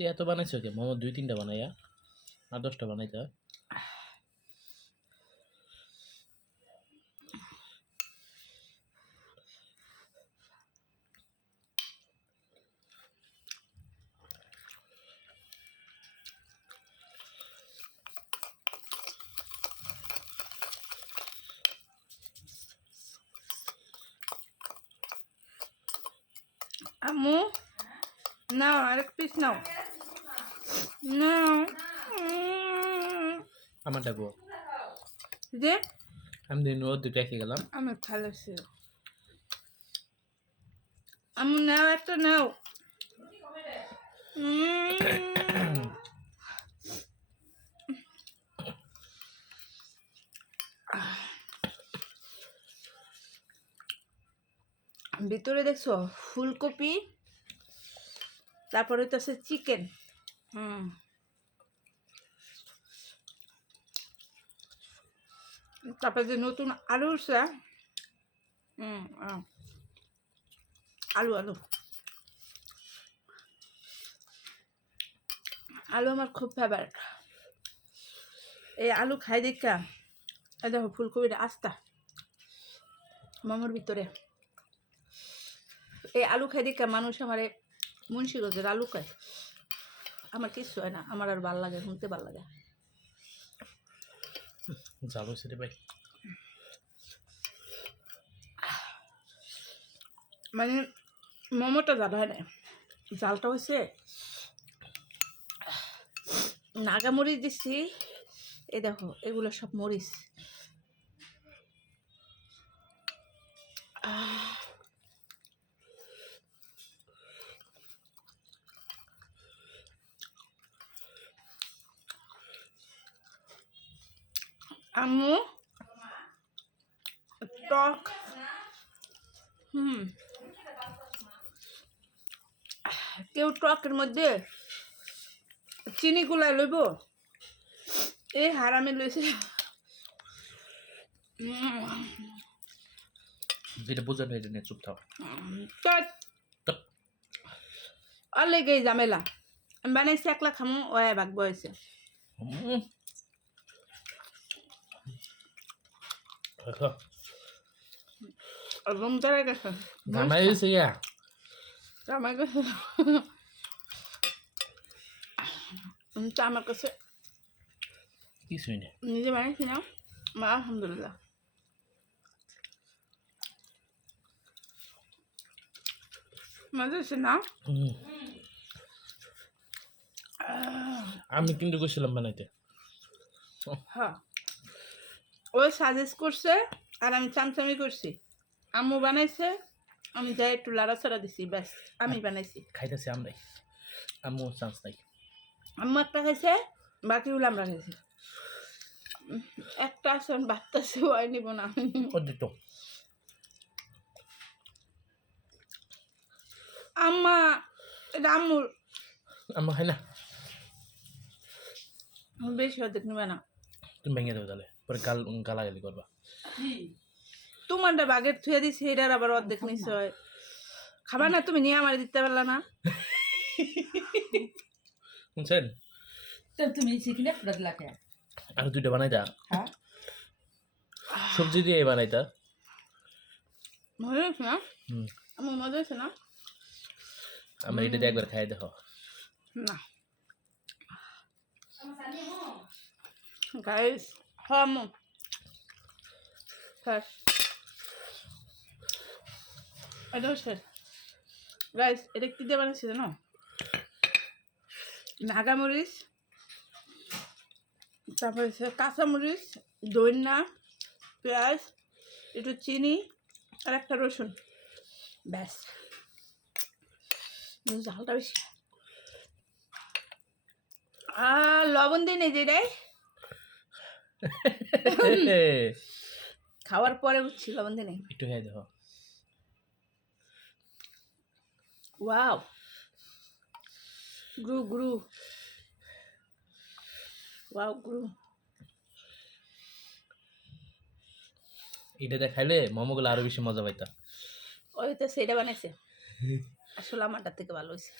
তুই এত বানাইছো কে? মোমো দুই, তিনটা বানাইয়া? আর দশটা বানাইতে হয়। আম্মু, নাও, আরেক পিস নাও। আমার ডাকবো। যে আমি দিন ও দুটো রেখে গেলাম। আমার ভালো ছিল। আম্মু নাও একটা নাও। ভিতরে দেখছ ফুলকপি তারপরে তো আছে চিকেন তারপরে যে নতুন আলু উঠছে আলু আলু। আলু আমার খুব ফেভারিট এই আলু খাই দেখা, এই দেখো ফুলকপির আস্তা, মামার ভিতরে। এই আলু খাই দেখা মানুষ আমার মুন্সিগঞ্জের আলু খায় আমার কিচ্ছু হয় না আমার আর ভালো লাগে শুনতে ভালো লাগে। হয়েছে রে ভাই। মানে মোমোটা জাল হয় না? জালটা হয়েছে নাগা মরিচ দিচ্ছি এই দেখো এগুলো সব মরিচ। আহ। আম্মু টক হুম কেউ টকের মধ্যে চিনি গুলা লইব এই হারামে লইছে যেটা বোঝানো এটা নিয়ে চুপ লেগে ঝামেলা বানাইছি একলা খামো ও ভাগ বয়েছে আর রুম তারা গেছে জামাই হয়েছে ইয়া। আমার কাছে তো আমার কাছে কিছুই নেই নিজে বানাইছি না। মা আলহামদুলিল্লাহ। মজা হচ্ছে না। আমি কিন্তু গেছিলাম বানাইতে। হ্যাঁ। ও সাজেস্ট করছে আর আমি চামচামি করছি। আম্মু বানাইছে আমি যাই একটু লাড়াচাড়া দিছি ব্যাস আমি বানাইছি। খাইতেছি আমরাই। আম্মু চান্স নাই। আম্মু একটা খাইছে বাকিগুলো আমরা খাইছি। একটা আছে আমি বাচ্চাছে ওয়াই নিব না। দিত আম্মা এটা আম্মুর। আম্মা খাই না। বেশি অর্ধেক নিবে না। তুমি ভেঙে দেবো তাহলে। পরে গাল গালাগালি করবা। তোমারটা বাগের থুয়ে দিছি এটার আবার অর্ধেক নিশ্চয়। খাবার না তুমি নিয়ে আমার দিতে পারলা না। শুনছেন? তো তুমি শিখলে বদলাকে আর দুইটা বানাইতা। হ্যাঁ? সবজি দিয়ে বানাইতা। মজা হয়েছে না? হুম। আমার মজা হয়েছে না? আমার এটা দিয়ে একবার খাই দেখো। না। গাইস আম্মু শেষ এটাও শেষ গাইস এটা কি দিয়ে বানিয়েছি জানো নাগামরিচ তারপরে হচ্ছে কাঁচামরিচ দইনা পেঁয়াজ একটু চিনি আর একটা রসুন ব্যাস ঝালটা বেশি আর লবণ দিই নেই যেটাই খাওয়ার পরে বুঝছি লবণ নেই একটু খাই দেখো। ওয়াও। গ্রু গ্রু। ওয়াও গ্রু। এটা দিয়ে খাইলে মোমোগুলো আরও বেশি মজা পাইতা। ওই তো সেটা বানাইছে। আসলে আমারটার থেকে ভালো হয়েছে